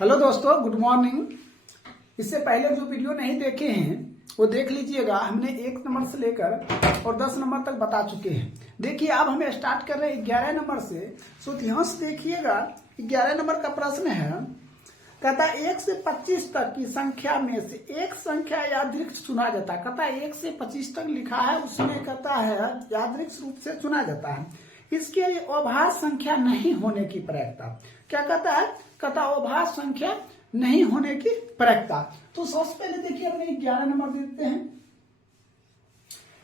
Hello दोस्तों, good morning. इससे पहले जो वीडियो नहीं देखे हैं वो देख लीजिएगा। हमने 1 नंबर से लेकर और 10 नंबर तक बता चुके हैं। देखिए, अब हमें स्टार्ट कर रहे हैं 11 नंबर से। तो ध्यान से देखिएगा, 11 नंबर का प्रश्न है, कहता 1 से 25 तक की संख्या में से एक संख्या यादृच्छिक चुना जाता है। कहता 1 से 25 तक लिखा है, उसमें कहता है यादृच्छिक रूप से चुना जाता है। इसके लिए अभाज्य संख्या नहीं होने की प्रयत्ता। क्या कहता है? कहता अभाज्य संख्या नहीं होने की प्रयत्ता। तो सबसे पहले देखिए, अपने 11 नंबर देते हैं।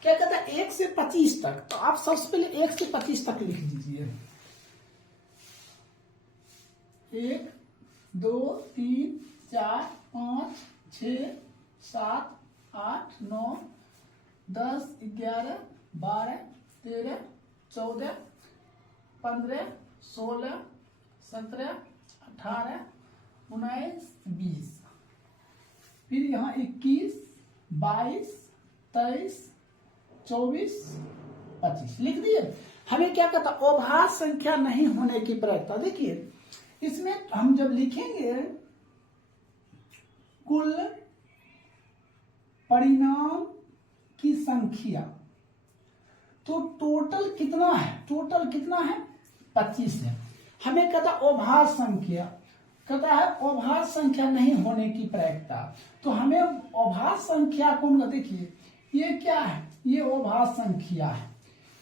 क्या कहता है? 1 से 25 तक। तो आप सबसे पहले 1 से 25 तक लिख दीजिए। 1 2 3 4 5 6 7 8 9 10 11 12 13 14 15 16 17 18 19 20, फिर यहाँ 21 22 23 24 25 लिख दिए। हमें क्या कहता? अभाज्य संख्या नहीं होने की प्रयत्ता। देखिए, इसमें हम जब लिखेंगे कुल परिणाम की संख्या, तो टोटल कितना है? टोटल कितना है? 25 है। हमें कहता अभाज्य संख्या, कहता है अभाज्य संख्या नहीं होने की प्रयत्ता। तो हमें अभाज्य संख्या कौन का? देखिए, ये क्या है? ये अभाज्य संख्या है।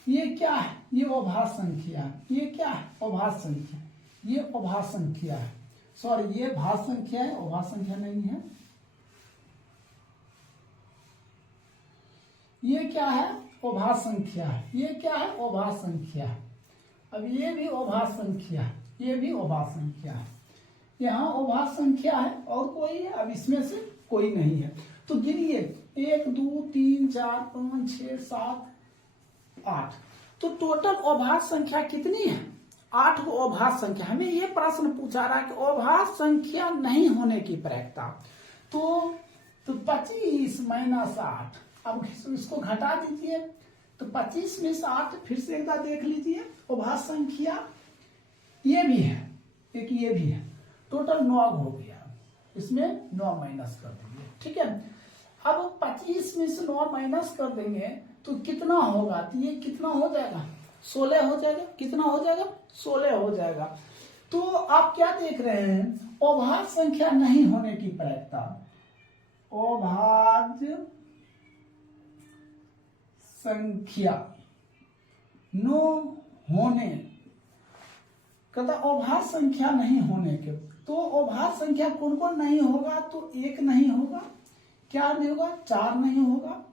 ये क्या है? ये अभाज्य संख्या है। ये क्या है? अभाज्य संख्या। ये अभाज्य संख्या है। सॉरी, ये भाज्य संख्या है, अभाज्य संख्या नहीं है। ये क्या है? अभाज्य संख्या है। ये क्या है? अभाज्य संख्या है। अब ये भी अभाज्य संख्या है, ये भी अभाज्य संख्या है। यहाँ अभाज्य संख्या है और कोई है? अब इसमें से कोई नहीं है। तो गिनिए, 1 2 3 4 5 6 7 8। तो टोटल अभाज्य संख्या कितनी है? 8 को अभाज्य संख्या। हमें ये प्रश्न पूछा रहा है कि अभाज्य संख्या नहीं होने की प्रयत्ता। तो 25 - 8। अब इसको घटा दीजिए, तो 25 में से 8 फिर से एक बार देख लीजिए। अभाज्य संख्या ये भी है, एक ये भी है। टोटल 9 हो गया। इसमें 9 माइनस कर देंगे, ठीक है। अब 25 में से 9 माइनस कर देंगे तो कितना होगा? तो ये कितना हो जाएगा? 16 हो जाएगा। कितना हो जाएगा? 16 हो जाएगा। तो आप क्या देख रहे हैं? अभाज्य संख्या नहीं होने की प्रयत्ता। अभाज्य संख्या न होने, कहता अभाज्य संख्या नहीं होने के। तो अभाज्य संख्या कौन कौन नहीं होगा? तो 1 नहीं होगा। क्या नहीं होगा? 4 नहीं होगा,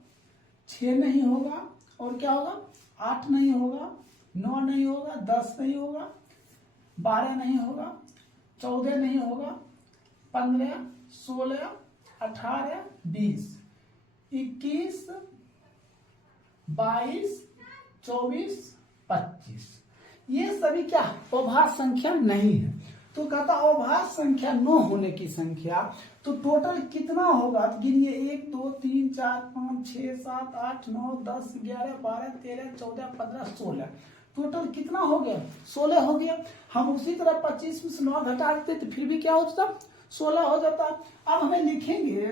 6 नहीं होगा, और क्या होगा? 8 नहीं होगा, 9 नहीं होगा, 10 नहीं होगा, 12 नहीं होगा, 14 नहीं होगा, 15 16 18 20 21 22 24 25। ये सभी क्या? अभाज्य संख्या नहीं है। तो कहता अभाज्य संख्या न होने की संख्या। तो टोटल कितना होगा? गिनिए, 1 2 3 4 5 6 7 8 9 10 11 12 13 14 15 16। टोटल कितना हो गया? 16 हो गया। हम उसी तरह 25 में से 9 घटा देते तो फिर भी क्या हो जाता? 16 हो जाता। अब हमें लिखेंगे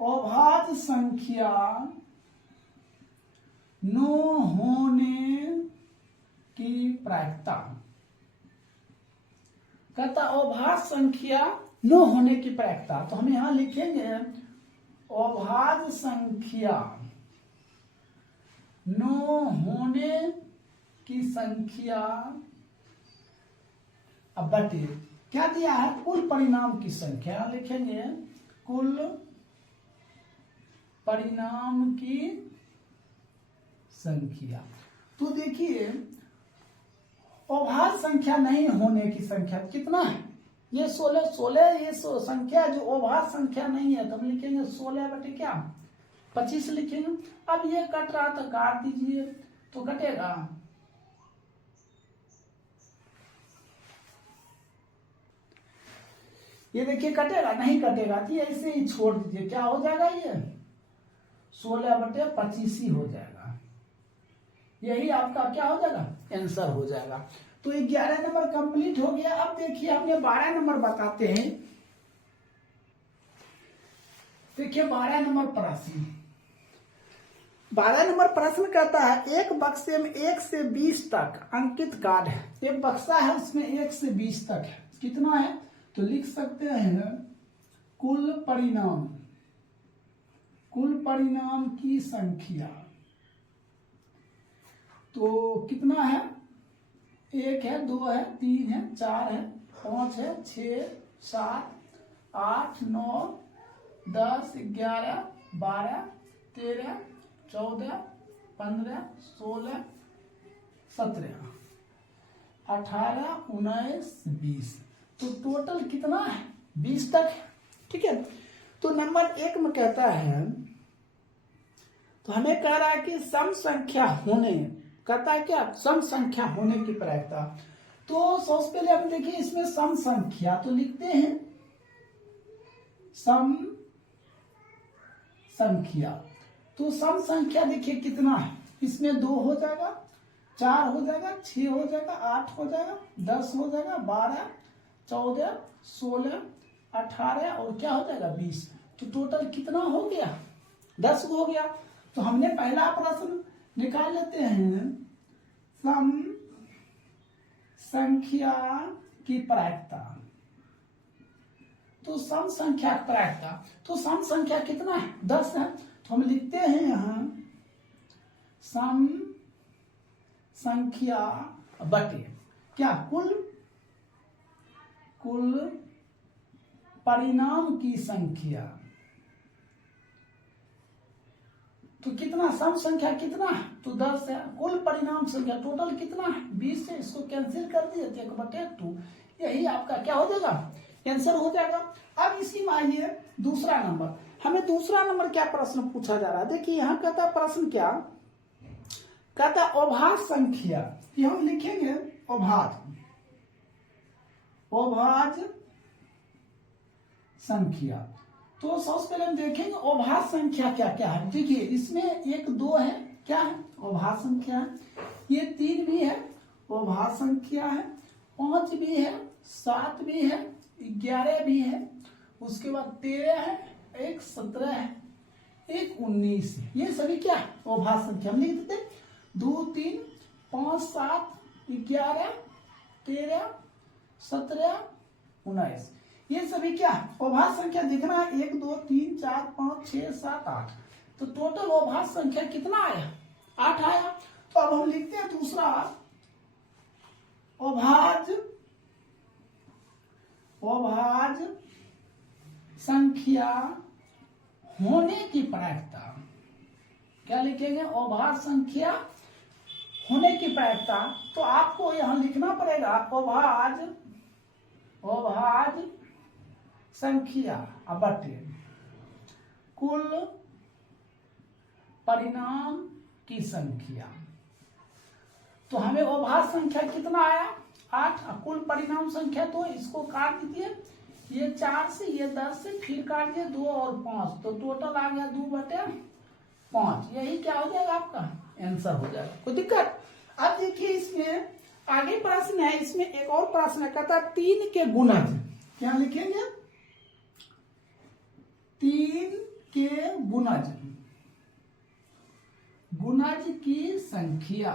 अभाज्य संख्या न होने की प्रायिकता। कहता अभाज्य संख्या न होने की प्रायिकता। तो हम यहां लिखेंगे अभाज्य संख्या न होने की संख्या। अब बटे क्या दिया है? कुल परिणाम की संख्या। लिखेंगे कुल परिणाम की संख्या। तो देखिए, अभाज्य संख्या नहीं होने की संख्या कितना है? ये 16। ये संख्या जो अभाज्य संख्या नहीं है, तो हम लिखेंगे 16 बटे क्या? 25 लिखेंगे। अब ये कट रहा तो काट दीजिए, तो कटेगा। ये देखिए, कटेगा? नहीं कटेगा। तो ऐसे ही छोड़ दीजिए। क्या हो जाएगा? ये 16 बटे 25 ही हो जाएगा। यही आपका क्या हो जाएगा? आंसर हो जाएगा। तो 11 नंबर कंप्लीट हो गया। अब देखिए हमने 12 नंबर बताते हैं। देखिए 12 नंबर प्रश्न, 12 नंबर प्रश्न कहता है एक बक्से में 1 से 20 तक अंकित कार्ड है। एक बक्सा है उसमें 1 से 20 तक है, कितना है तो लिख सकते हैं कुल परिणाम की संख्या। तो कितना है, 1 है, 2 है, 3 है, 4 है, 5 है, 6, 7, 8, 9, 10, 11, 12, 13, 14, 15, 16, 17, 18, 19, 20। तो टोटल कितना है 20 तक है। ठीक है, तो नंबर 1 में कहता है, तो हमें कह रहा है कि सम संख्या होने, कहता है क्या सम संख्या होने की प्रायिकता। तो सबसे पहले हम देखिए इसमें सम संख्या, तो लिखते हैं सम संख्या। तो सम संख्या देखिए कितना है, इसमें 2 हो जाएगा, 4 हो जाएगा, 6 हो जाएगा, 8 हो जाएगा, 10 हो जाएगा, 12, 14, 16, 18 और क्या हो जाएगा 20। तो टोटल कितना हो गया 10 हो गया। तो हमने पहला प्रश्न निकाल लेते हैं, सम संख्या की प्रायिकता। तो सम संख्या की प्रायिकता, तो सम संख्या कितना है 10 है। तो हम लिखते हैं यहां सम संख्या बटे क्या कुल परिणाम की संख्या। तो कितना सम संख्या कितना है तो 10 है, कुल परिणाम संख्या टोटल कितना है 20 है, इसको कैंसिल कर दिए 1/2, यही आपका क्या हो जाएगा आंसर हो जाएगा। अब इसी में आइए दूसरा नंबर, हमें दूसरा नंबर क्या प्रश्न पूछा जा रहा है। देखिए यहां कहता प्रश्न क्या कहता, अभाज्य संख्या, ये हम लिखेंगे अभाज्य संख्या। तो सबसे पहले हम देखेंगे अभाज्य संख्या क्या क्या है। देखिए इसमें 1, 2 है, क्या है अभाज्य संख्या है, ये 3 भी है अभाज्य संख्या है, 5 भी है, 7 भी है, 11 भी है, उसके बाद 13 है, एक 17 है, एक 19 है। ये सभी क्या है अभाज्य संख्या। हम लिख देते 2, 3, 5, 7, 11, 13, 17, 19, ये सभी क्या अभाज्य संख्या दिखना है। 1, 2, 3, 4, 5, 6, 7, 8। तो टोटल अभाज्य संख्या कितना आया 8 आया। तो अब हम लिखते हैं दूसरा अभाज्य संख्या होने की प्रायिकता। क्या लिखेंगे अभाज्य संख्या होने की प्रायिकता। तो आपको यहां लिखना पड़ेगा अभाज्य संख्या बटे कुल परिणाम की संख्या। तो हमें अभाज्य संख्या कितना आया 8, कुल परिणाम संख्या, तो इसको काट दीजिए, ये 4 से, ये 10 से, फिर काट दिए 2 और 5, तो टोटल आ गया 2/5। यही क्या हो जाएगा आपका आंसर हो जाएगा, कोई दिक्कत। अब देखिए इसमें आगे प्रश्न है, इसमें एक और प्रश्न है, कहता 3 के गुणज। क्या लिखेंगे 3 के गुणज की संख्या।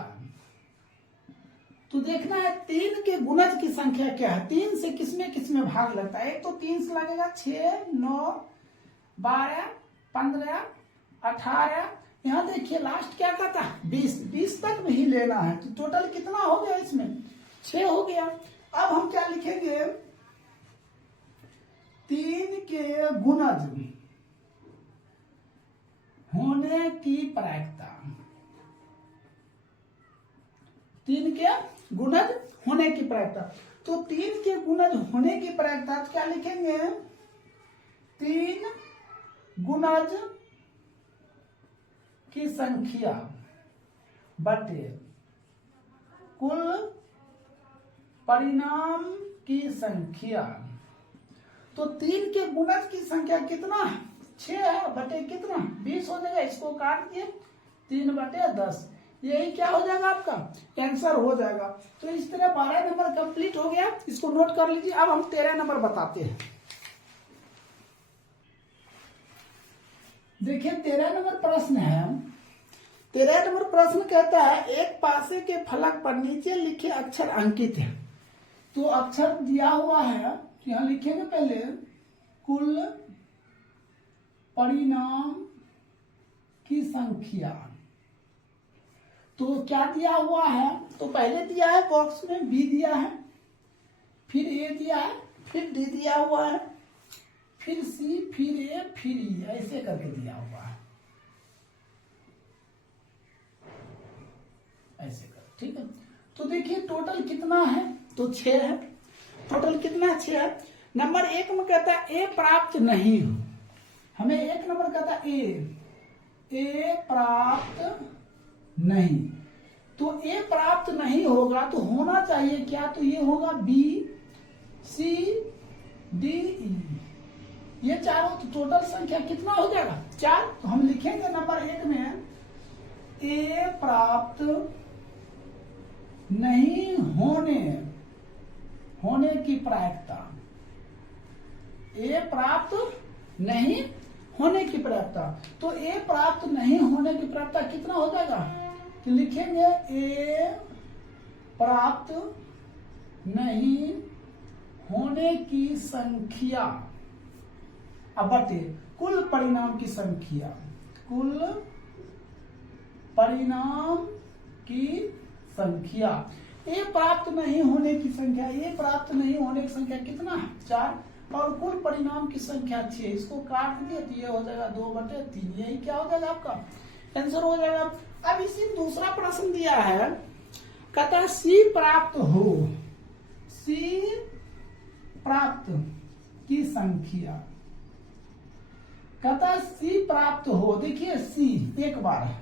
तो देखना है 3 के गुणज की संख्या क्या है। 3 से किसमें भाग लगता है। एक तो 3 से लगेगा 6, 9, 12, 15, 18, यहां देखिए लास्ट क्या कहता है 20 तक में ही लेना है। तो टोटल कितना हो गया इसमें 6 हो गया। अब हम क्या लिखेंगे 3 के गुणज होने की प्रायिकता। 3 के गुणज होने की प्रायिकता। तो 3 के गुणज होने की प्रायिकता क्या लिखेंगे 3 गुणज की संख्या बटे कुल परिणाम की संख्या। तो 3 के गुणज की संख्या कितना 6 है, बटे कितना 20 हो जाएगा, इसको काट दिए 3/10। यही क्या हो जाएगा आपका आंसर हो जाएगा। तो इस तरह 12 नंबर कंप्लीट हो गया, इसको नोट कर लीजिए। अब हम 13 नंबर बताते हैं। देखिए 13 नंबर प्रश्न है। 13 नंबर प्रश्न कहता है एक पासे के फलक पर नीचे लिखे अक्षर अंकित है। तो अक्षर दिया हुआ है, तो यहां लिखेंगे पहले कुल परिणाम की संख्या। तो क्या दिया हुआ है, तो पहले दिया है बॉक्स में बी दिया है, फिर ए दिया है, फिर डी दिया हुआ है, फिर सी, फिर ए, फिर ई, ऐसे करके दिया हुआ है। ऐसे कर, ठीक है। तो देखिए टोटल कितना है, तो 6 है। टोटल कितना 6 है। नंबर 1 में कहता है ए प्राप्त नहीं हो। हमें 1 नंबर कहता है ए प्राप्त नहीं। तो ए प्राप्त नहीं होगा तो होना चाहिए क्या, तो ये होगा बी, सी, डी, ई, ये चारों। तो टोटल संख्या कितना हो जाएगा 4। तो हम लिखेंगे नंबर 1 में ए प्राप्त नहीं होने की प्रायिकता। ए प्राप्त नहीं होने की प्रायिकता। तो ए प्राप्त नहीं होने की प्रायिकता कितना हो जाएगा, कि लिखेंगे ए प्राप्त नहीं होने की संख्या बटे कुल परिणाम की संख्या। कुल परिणाम की संख्या। ए प्राप्त नहीं होने की संख्या, ए प्राप्त नहीं होने की संख्या कितना है 4, और कुल परिणाम की संख्या 6। इसको काट दिए तो ये हो जाएगा 2/3। यही क्या हो जाएगा आपका आंसर हो जाएगा। अब इसी दूसरा प्रश्न दिया है, कहता है सी प्राप्त हो, सी प्राप्त की संख्या। कहता है सी प्राप्त हो। देखिए सी एक बार है,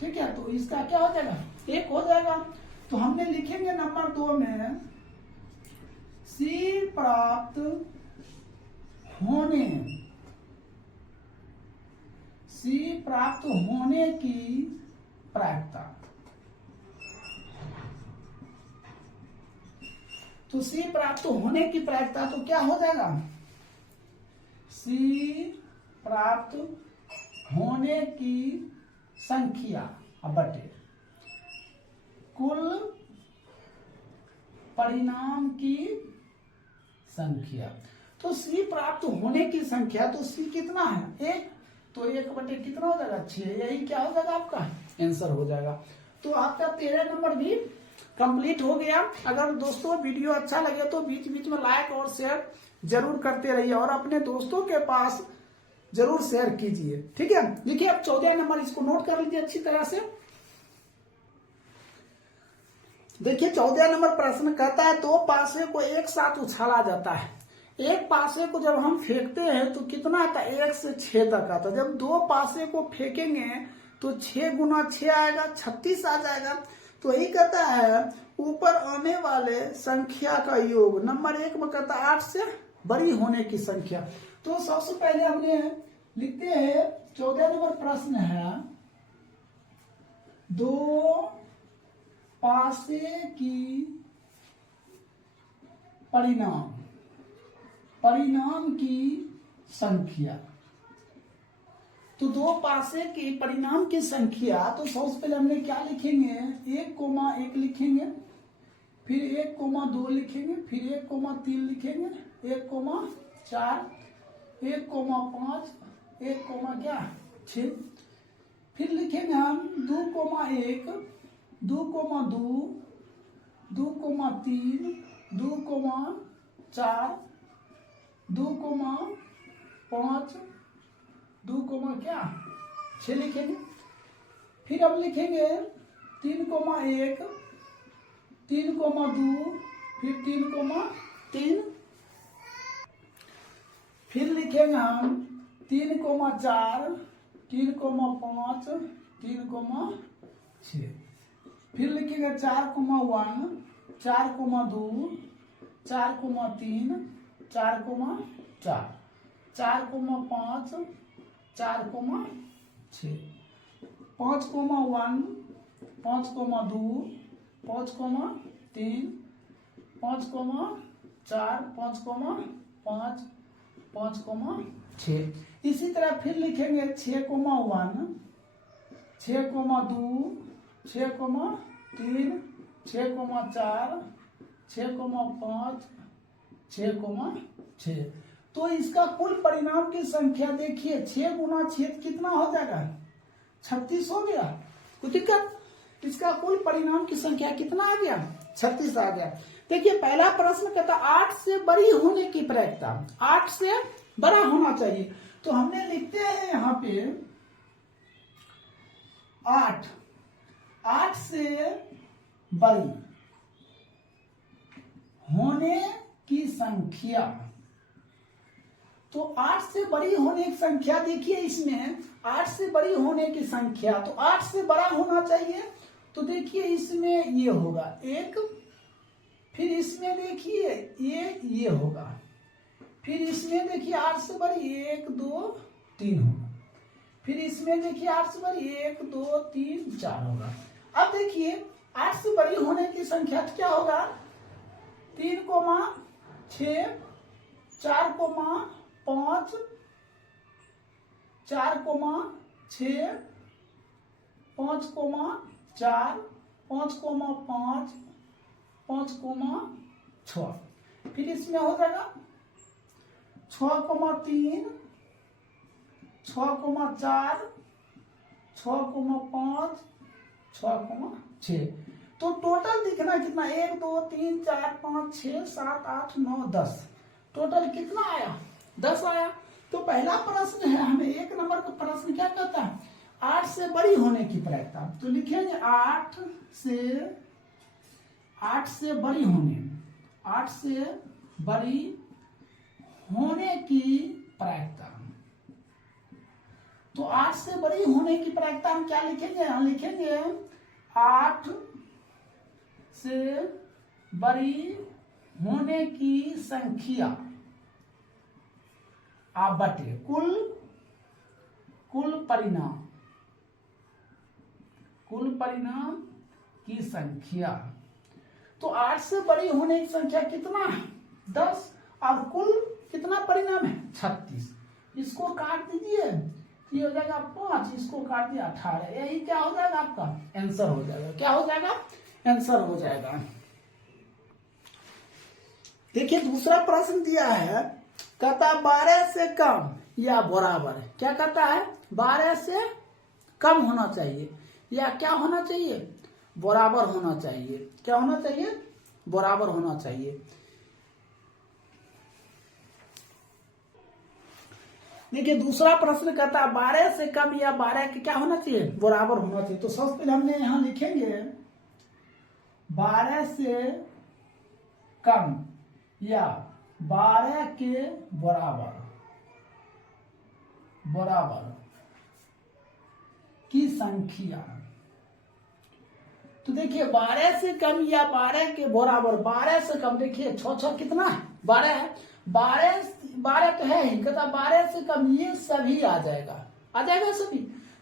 ठीक है, तो इसका क्या हो जाएगा 1 हो जाएगा। तो हमने लिखेंगे नंबर 2 में सी प्राप्त होने, सी प्राप्त होने की प्रायिकता। तो सी प्राप्त होने की प्रायिकता तो क्या हो जाएगा, सी प्राप्त होने की संख्या बटे कुल परिणाम की संख्या। तो सी प्राप्त होने की संख्या, तो सी कितना है 1, तो 1 बटे कितना हो जाएगा 6। यही क्या हो जाएगा आपका आंसर हो जाएगा। तो आपका 13 नंबर भी कंप्लीट हो गया। अगर दोस्तों वीडियो अच्छा लगे तो बीच बीच में लाइक और शेयर जरूर करते रहिए और अपने दोस्तों के पास जरूर शेयर कीजिए, ठीक है। देखिए अब 14 नंबर, इसको नोट कर लीजिए अच्छी तरह से। देखिए 14 नंबर प्रश्न कहता है 2 पासे को एक साथ उछाला जाता है। एक पासे को जब हम फेंकते हैं तो कितना आता है 1 से 6 तक आता है। जब 2 पासे को फेंकेंगे तो 6 गुना 6 आएगा, 36 आ जाएगा। तो यही कहता है ऊपर आने वाले संख्या का योग। नंबर 1 में कहता है 8 से बड़ी होने की संख्या। तो सबसे पहले हमने लिखते हैं 14 नंबर प्रश्न है 2 पासे की परिणाम की संख्या। तो 2 पासे के परिणाम की संख्या, तो सबसे पहले हमने क्या लिखेंगे 1,1 लिखेंगे, फिर 1,2 लिखेंगे, फिर 1,3 लिखेंगे, 1,4, 1,5, 1,6, फिर लिखेंगे हम 2,1, 2,2, 2,3, 2,4, 2,5, 2,6 लिखेंगे। फिर हम लिखेंगे 3,1, 3,2, फिर 3,3, फिर लिखेंगे हम 3,4, 3,5, 3,6, फिर लिखेंगे 4,1, 4,2, 4,3, 4,4, 4,5, 4,6, 5,1 5,2 5,3 5,4 5,5 5,6। इसी तरह फिर लिखेंगे 6,1 6,2 6,3 6,4 6,5 6,6। तो इसका कुल परिणाम की संख्या देखिए 6 गुना 6 कितना हो जाएगा 36 हो गया। कोई दिक्कत? इसका कुल परिणाम की संख्या कितना आ गया 36 आ गया। देखिए पहला प्रश्न कहता 8 से बड़ी होने की प्रायिकता, 8 से बड़ा होना चाहिए। तो हमने लिखते हैं यहाँ पे 8 से बड़ी होने की संख्या। तो 8 से बड़ी होने की संख्या देखिए इसमें 8 से बड़ी होने की संख्या, तो 8 से बड़ा होना चाहिए। तो देखिए इसमें ये होगा 1, फिर इसमें देखिए ये होगा, फिर इसमें देखिए 8 से बड़ी 1 2 3 होगा, फिर इसमें देखिए 8 से बड़ी 1 2 3 4 होगा। अब देखिए 8 से बड़ी होने की संख्या क्या होगा 3,6 4,5 4,6 5,4 5,5 5,6। फिर इसमें हो जाएगा 6,3 6,4 6,5 6,6। तो टोटल दिखना कितना 1 2 3 4 5 6 7 8 9 10, टोटल कितना आया 10 आया। तो पहला प्रश्न है हमें 1 नंबर का प्रश्न क्या कहता है 8 से बड़ी होने की प्रायिकता। तो लिखेंगे 8 से बड़ी होने, 8 से बड़ी होने की प्रायिकता। तो 8 से बड़ी होने की प्रायिकता हम क्या लिखेंगे, हम लिखेंगे 8 से बड़ी होने की संख्या आप बटे कुल परिणाम की संख्या। तो 8 से बड़ी होने की संख्या कितना है 10 और कुल कितना परिणाम है 36। इसको काट दीजिए, ये हो जाएगा 5, इसको काट दिया 18। यही क्या हो जाएगा आपका आंसर हो जाएगा। क्या हो जाएगा आंसर हो जाएगा। देखिए दूसरा प्रश्न दिया है कहता 12 से कम या बराबर। क्या कहता है 12 से कम होना चाहिए या क्या होना चाहिए बराबर होना चाहिए। क्या होना चाहिए बराबर होना चाहिए। देखिए दूसरा प्रश्न कहता है 12 से कम या 12 के क्या होना चाहिए बराबर होना चाहिए। तो सबसे पहले हमने यहां लिखेंगे 12 से कम या 12 के बराबर की संख्या। तो देखिए 12 से कम या 12 के बराबर, 12 से कम देखिए 6 कितना है 12 है, 12 तो है ही, कहता 12 से कम ये सभी आ जाएगा सभी।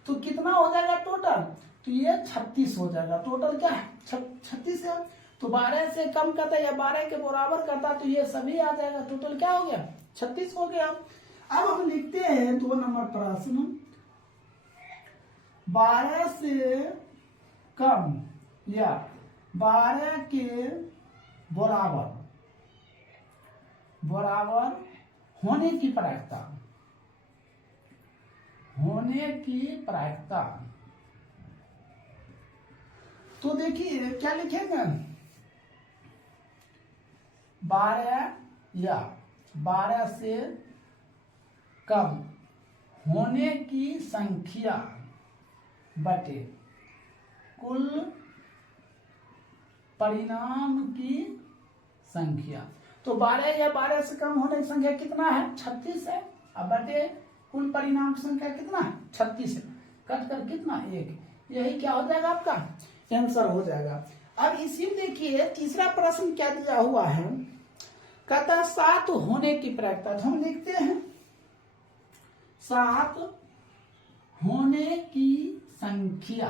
तो कितना हो जाएगा टोटल, तो ये 36 हो जाएगा। टोटल क्या है 36 है। तो 12 से कम करता या 12 के बराबर करता तो ये सभी आ जाएगा। टोटल क्या हो गया 36 हो गया। अब हम लिखते हैं 2 नंबर प्रश्न 12 से कम या 12 के बराबर होने की प्रायिकता। तो देखिए क्या लिखेंगे 12 या 12 से कम होने की संख्या बटे कुल परिणाम की संख्या। तो 12 या 12 से कम होने की संख्या कितना है 36 है, अब बटे कुल परिणाम की संख्या कितना है 36 है, कट कर कितना 1। यही क्या हो जाएगा आपका आंसर हो जाएगा। अब इसी में देखिए तीसरा प्रश्न क्या दिया हुआ है कहता 7 होने की प्रायिकता। तो हम लिखते हैं 7 होने की संख्या,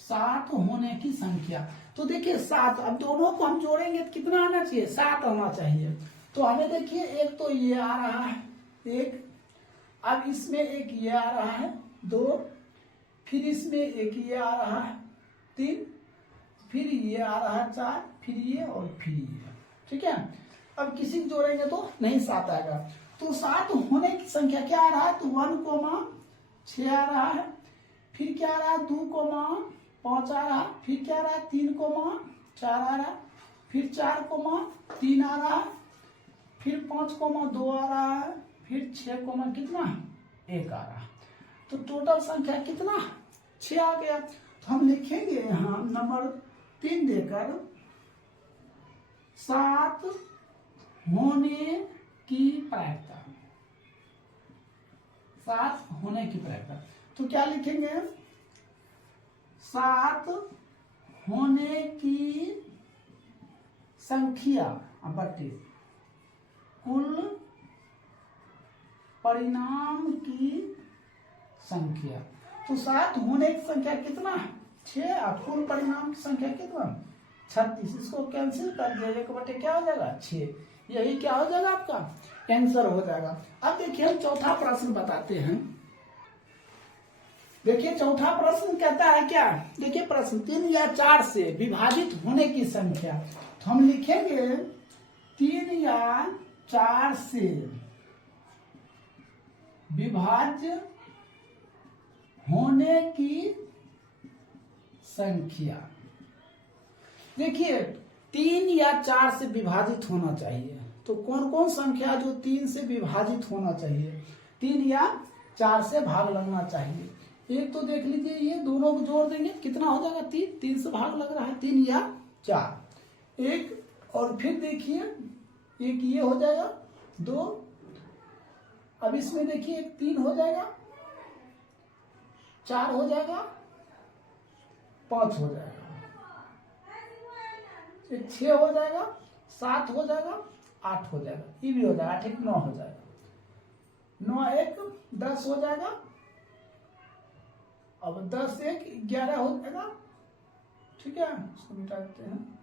7 होने की संख्या। तो देखिए 7, अब दोनों को हम जोड़ेंगे तो कितना आना चाहिए, 7 आना चाहिए। तो हमें देखिए एक तो ये आ रहा है 1, अब इसमें एक ये आ रहा है 2, फिर इसमें एक ये आ रहा है 3, फिर ये आ रहा है 4, फिर ये और फिर ये। ठीक है, अब किसी को जोड़ेंगे तो नहीं 7 आएगा। तो 7 होने की संख्या क्या आ रहा है, तो 1,6 आ रहा है, फिर क्या आ रहा है 2,5 आ रहा है, फिर क्या आ रहा है 3,4 आ रहा है, फिर 4,3 आ रहा है, फिर 5,2 आ रहा है, फिर 6, कितना 1 आ रहा है। तो टोटल संख्या कितना 6 आ गया। तो हम लिखेंगे यहाँ नंबर 3 देकर 7 होने की प्रायिकता, 7 होने की प्रायिकता। तो क्या लिखेंगे, 7 होने की संख्या बट्टी कुल परिणाम की संख्या। तो 7 होने की संख्या कितना 6, और कुल परिणाम की संख्या कितना 36। इसको कैंसिल कर दिया, 1/, क्या हो जाएगा 6। यही क्या हो जाएगा आपका आंसर हो जाएगा। अब देखिए हम चौथा प्रश्न बताते हैं। देखिए चौथा प्रश्न कहता है क्या, देखिए प्रश्न 3 या 4 से विभाजित होने की संख्या। तो हम लिखेंगे 3 या 4 से विभाज्य होने की संख्या। देखिए 3 या 4 से विभाजित होना चाहिए, तो कौन कौन संख्या जो 3 से विभाजित होना चाहिए, 3 या 4 से भाग लगना चाहिए। एक तो देख लीजिए, ये दोनों को जोड़ देंगे कितना हो जाएगा 3, 3 से भाग लग रहा है 3 या 4 एक, और फिर देखिए एक ये हो जाएगा 2, अब इसमें देखिए एक 3 हो जाएगा, 4 हो जाएगा, 5 हो जाएगा, एक 6 हो जाएगा, 7 हो जाएगा, 8 हो जाएगा, ये भी हो जाएगा 8 1 9 हो जाएगा, 9 1 10 हो जाएगा, अब 10 1 11 हो जाएगा। ठीक है, इसको मिटा देते हैं।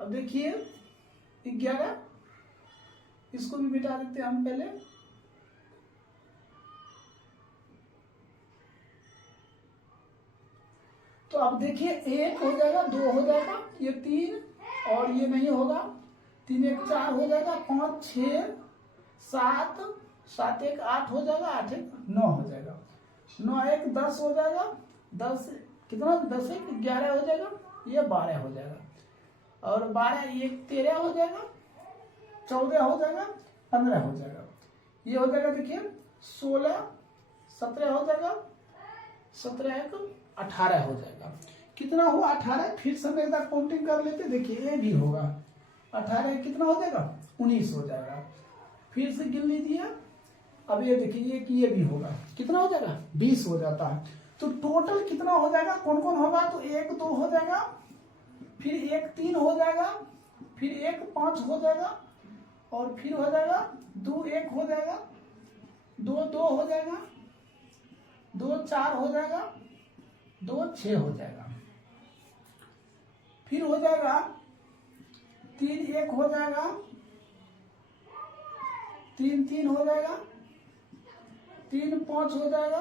अब देखिए 11, इसको भी मिटा देते हैं हम पहले। तो अब देखिए 1 हो जाएगा, 2 हो जाएगा, ये 3 और ये नहीं होगा, 3 1 4 हो जाएगा, 5 6 7 7 1 8 हो जाएगा, 8 1 9 हो जाएगा, 9 1 10 हो जाएगा, 10 कितना 10 1 11 हो जाएगा, ये 12 हो जाएगा, और 12 1 13 हो जाएगा, 14 हो जाएगा, 15 हो जाएगा, ये हो जाएगा देखिए 16 17 हो जाएगा, 17 1 18 हो जाएगा। कितना हुआ 18, फिर से एक बार काउंटिंग कर लेते, देखिए ये भी होगा 18 कितना हो जाएगा 19 हो जाएगा, फिर से गिन लीजिए। अब ये देखिए कि ये भी होगा, कितना हो जाएगा 20 हो जाता है। तो टोटल कितना हो जाएगा, कौन कौन होगा, तो 1 2 हो जाएगा, फिर 1 3 हो जाएगा, फिर 1 5 हो जाएगा, और फिर हो जाएगा 2 1 हो जाएगा, 2 2 हो जाएगा, 2 4 हो जाएगा, 2 6 हो जाएगा, फिर हो जाएगा 3 1 हो जाएगा, 3 3 हो जाएगा, 3 5 हो जाएगा,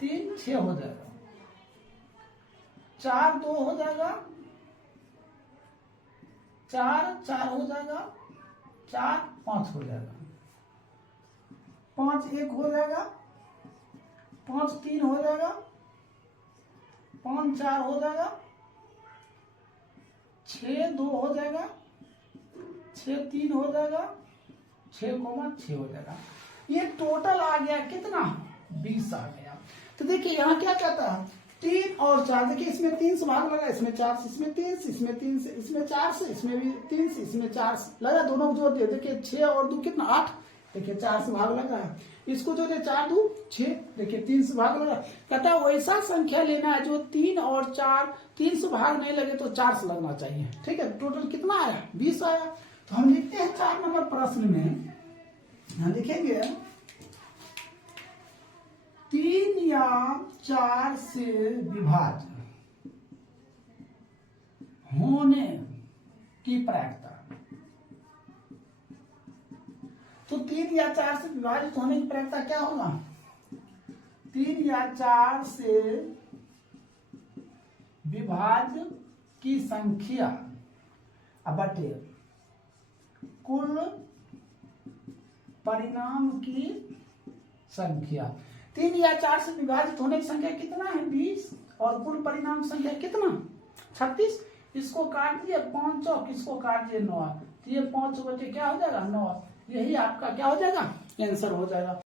3 6 हो जाएगा, 4 2 हो जाएगा, 4 4 हो जाएगा, 4 5 हो जाएगा, 5 1 हो जाएगा, 5 3 हो जाएगा, 5 4 हो जाएगा, 6 2 हो जाएगा, 6 3 हो जाएगा, 6 हो जाएगा। ये टोटल आ गया कितना 20 आ गया। तो देखिए यहाँ क्या कहता है 3 और 4, देखिए इसमें 3 से भाग लगा, इसमें 4 से, इसमें 3 से, इसमें 3 से, इसमें 4 से, इसमें भी 3 से, इसमें 4 से लगा, दोनों को जोड़ दिए, देखिए 6 और 2 कितना 8, देखिए 4 से भाग लगा, इसको जो 4 2 6, देखिए 3 से भाग लगा। कहता है वैसा संख्या लेना है जो 3 और 4, 3 से भाग नहीं लगे तो 4 से लगना चाहिए। ठीक है, टोटल कितना आया? 20 आया। तो हम लिखते हैं 4 नंबर प्रश्न में, यहाँ लिखेंगे 3 या 4 से विभाज्य होने की प्रायिकता। तो 3 या 4 से विभाजित होने की प्रायिकता क्या होगा? 3 या 4 से विभाज्य की संख्या बटे कुल परिणाम की संख्या। 3 या 4 से विभाजित होने की संख्या कितना है? 20, और कुल परिणाम संख्या कितना? 36। इसको काट दिए 5 चौक, इसको काट दिए 9, तो ये 5 बटे क्या हो जाएगा? 9। यही आपका क्या हो जाएगा? आंसर हो जाएगा।